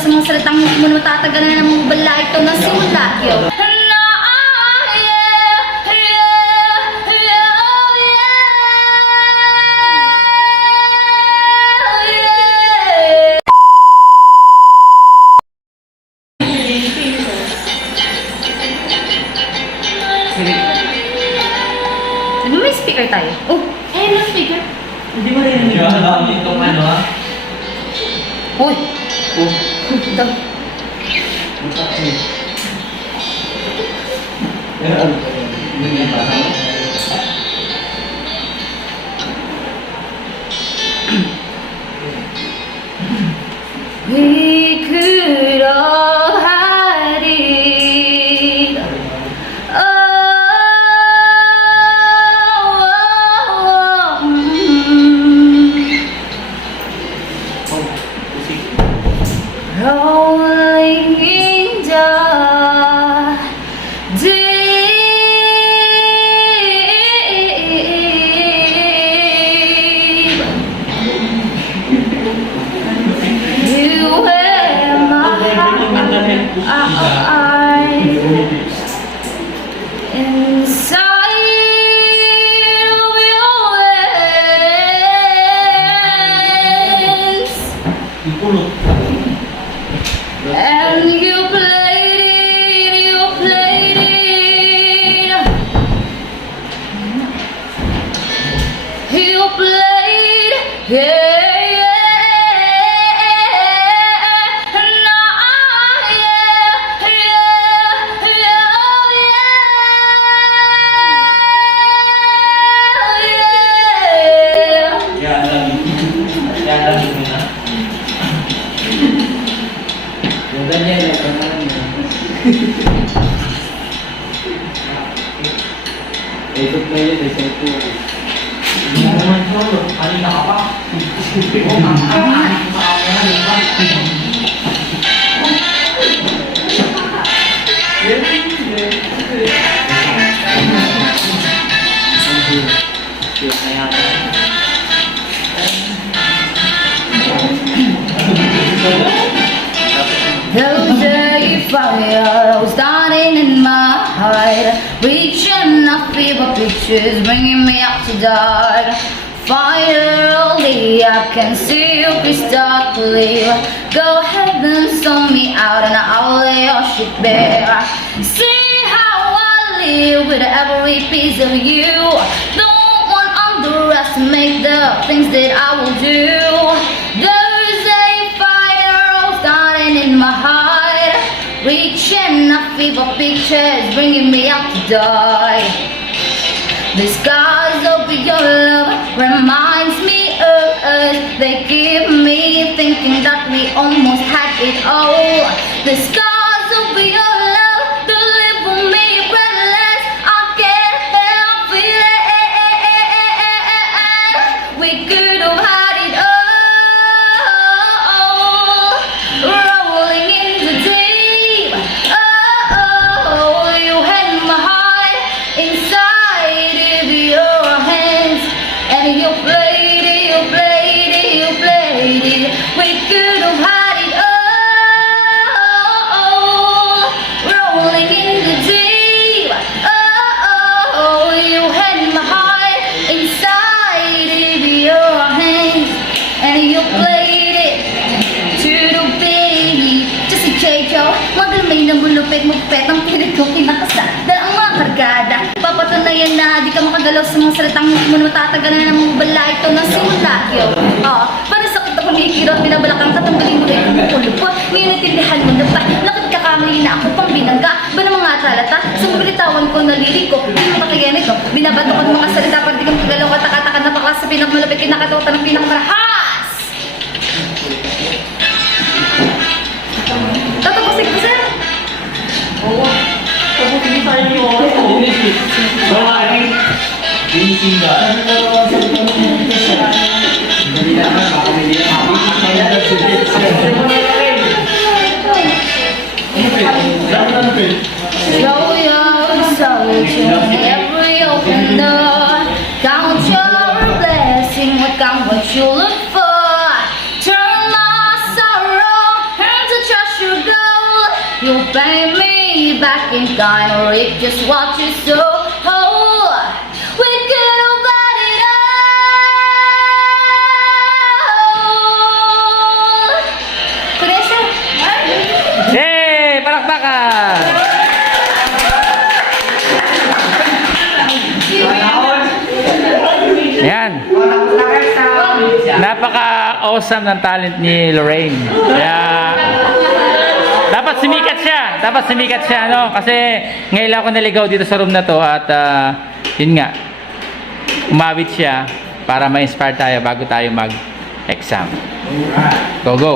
sa mga salitang hindi mo na matatagalan ng mga balay ito ng simula. Yo. Ano may speaker tayo? Oh, ayun na speaker. Hindi mo rin hindi. Alam mo itong ano ha? Uy! Oh. Ito. We could all hide it. Rolling in the deep, you wear my heart inside of your hands. And you played it. You played, yeah. And Ganyan na ikot na yun, isa ito. Hindi mo naman ito, kanina ka pa. those day fire was starting in my heart, reaching up fever pictures, bringing me up to dark. Fire only, I can see you crystal clear. Go ahead and sell me out and I'll lay your shit bare. See how I live with every piece of you. Don't want to underestimate the things that I will do. There's a fire starting in my heart, reaching up fever pictures, bringing me up to die. The scars of your love reminds me of us. They keep me thinking that we almost had it all. The scars of your love to live with me breathless. I can't help feeling we could have had it all. Rolling in the deep. Oh, you had my heart inside. You played it, you played it, you played it. We could have had it all. Rolling in the deep. Oh, you had my heart inside of your hands, and you played it to the beat. Just si Checho, magalamay na mulupit, magpet ang pilit ko kinakasa. Dahil ang mga kargada, papatunayan na di ka makagalaw sa mga salitang hindi mo na matatagalan ng mga balay ito ng simula. Yo. Para sa kita kumikirot, binabalakang katanggalin mo rin kumupulupot. Ngayon natindihan mo na ba? Lakit kakamali na ako pang binangga. Ba ng mga talata? Sa mabilitawan ko naliriko, hindi mo makaganit ko. Binabato ko ng mga salita para di kang kagalaw katakatakan na paklas sa pinakmalapit kinakatautan ng pinakamarahas. Tatapusin ko, sir? Oo. Tapusin tayo yung oras. Bakit? Ginising ka. Hindi naman, makamili na ako. Show yourself to every open door. Count your blessing, count what you look for. Turn my sorrow into joy. bring me back in time, or if just what you saw. Oh, we could have got it all. Teresa, Yay! Palakpakan! Yan. Napaka-awesome ng talent ni Loraine. Kaya, dapat sumikat siya. Dapat sumikat siya, no? Kasi ngayon lang ako naligaw dito sa room na to at yun nga, umawit siya para ma-inspire tayo bago tayo mag-exam. Go, go!